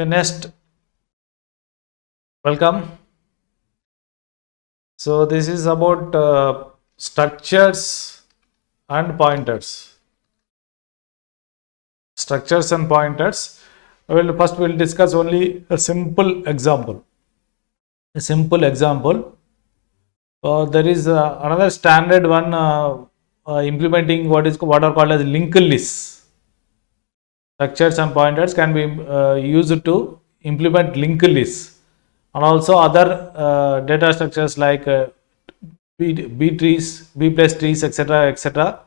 Okay, next, welcome. So this is about structures and pointers. Structures and pointers. First we'll discuss only a simple example. A simple example. There is another standard one implementing what are called as linked lists. Structures and pointers can be used to implement linked lists, and also other data structures like B trees, B plus trees, etc., etc.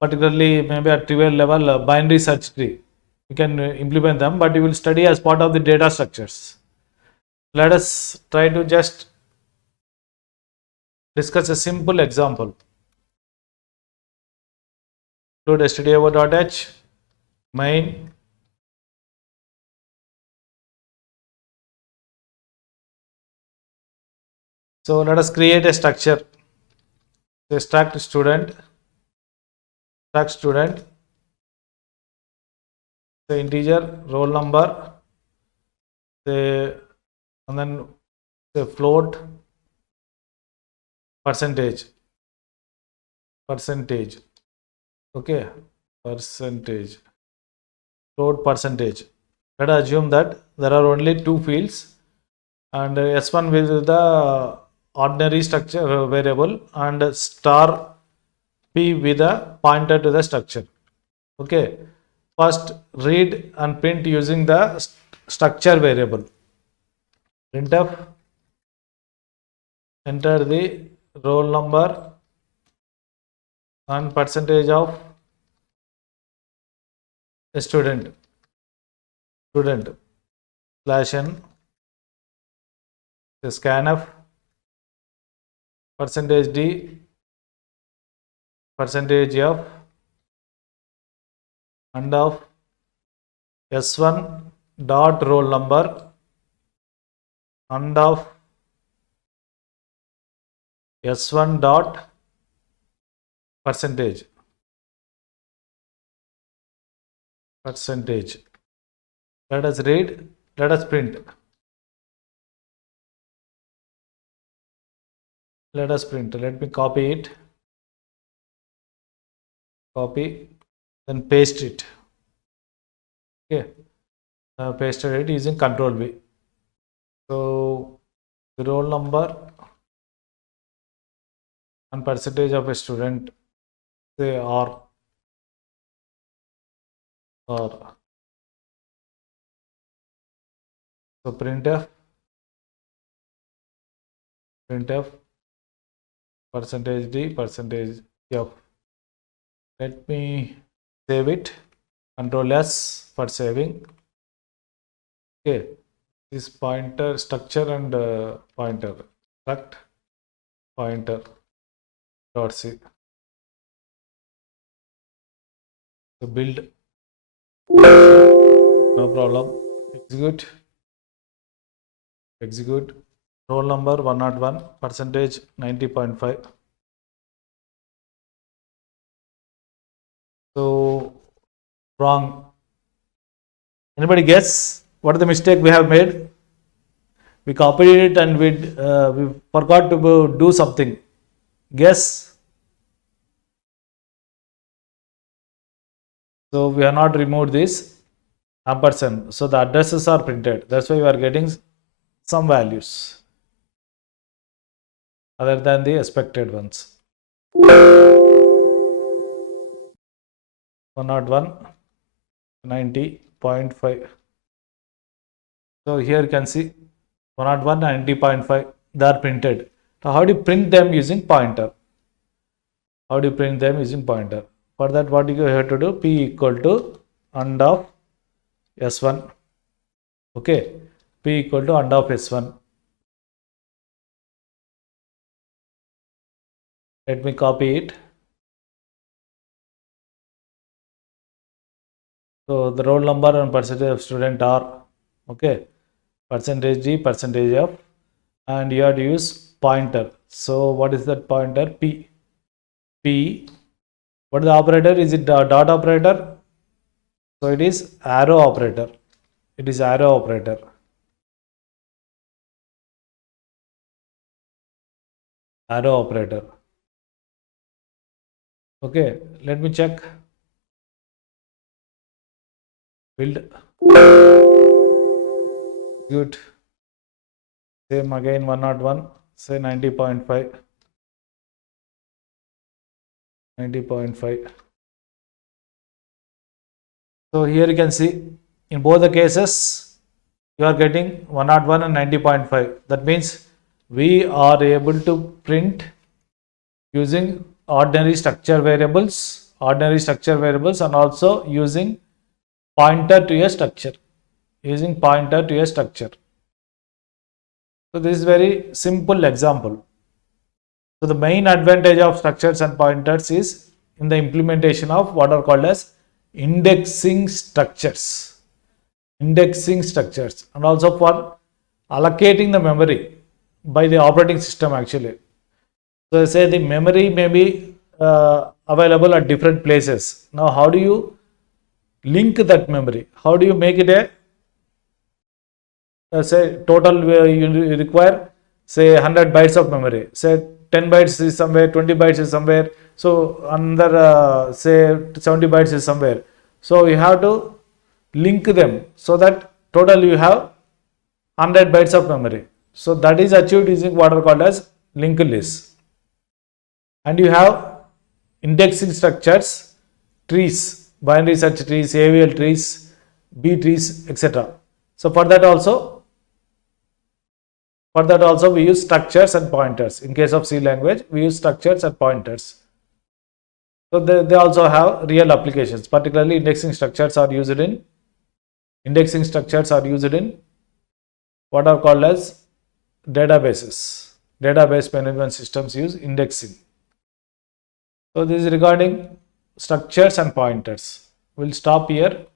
Particularly, maybe at trivial level, binary search tree. You can implement them, but you will study as part of the data structures. Let us try to just discuss a simple example. Include stdio.h main. So let us create a structure. So struct student, the integer, roll number, and then the float, percentage, okay, percentage, float percentage. Let us assume that there are only two fields, and S1 with the ordinary structure variable and star P with a pointer to the structure. Okay, first read and print using the structure variable. Printf, enter the roll number and percentage of a student slash n, scanf, percentage d, percentage f, and of s1 dot roll number and of s1 dot percentage. Let us read, let us print. Let me copy it. Copy, then paste it. Okay, pasted it using Control V. So the roll number and percentage of a student, say R. So printf percentage d, percentage f. Let me save it. Control S for saving. Okay, this pointer structure and pointer, struct pointer dot c. So build, no problem. Execute. Roll number 101, percentage 90.5. So wrong. Anybody guess what is the mistake we have made? We copied it and we forgot to do something. Guess. So we have not removed this ampersand. So the addresses are printed. That's why you are getting some values other than the expected ones. 101, 90.5. So here you can see 101, 90.5. They are printed. Now how do you print them using pointer? For that, what you have to do? P equal to and of S1. Okay. P equal to and of S1. Let me copy it. So the roll number and percentage of student are, okay, percentage D, percentage F, and you have to use pointer. So what is that pointer? P. What is the operator? Is it dot operator? So it is arrow operator. It is arrow operator. Arrow operator. Okay, let me check. Build. Good. Same again 101. Say 90.5. 90.5. So here you can see in both the cases you are getting 101 and 90.5. That means we are able to print using ordinary structure variables and also using pointer to a structure. So this is very simple example. So the main advantage of structures and pointers is in the implementation of what are called as indexing structures and also for allocating the memory by the operating system actually. So say the memory may be available at different places. Now how do you link that memory? How do you make it a say total you require say 100 bytes of memory, say 10 bytes is somewhere, 20 bytes is somewhere, so another say 70 bytes is somewhere. So you have to link them so that total you have 100 bytes of memory. So that is achieved using what are called as linked list. And you have indexing structures, trees, binary search trees, AVL trees, B trees, etc. So for that also we use structures and pointers. In case of C language, we use structures and pointers. So they also have real applications. Particularly indexing structures are used in what are called as databases. Database management systems use indexing. So this is regarding structures and pointers. We'll stop here.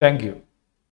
Thank you.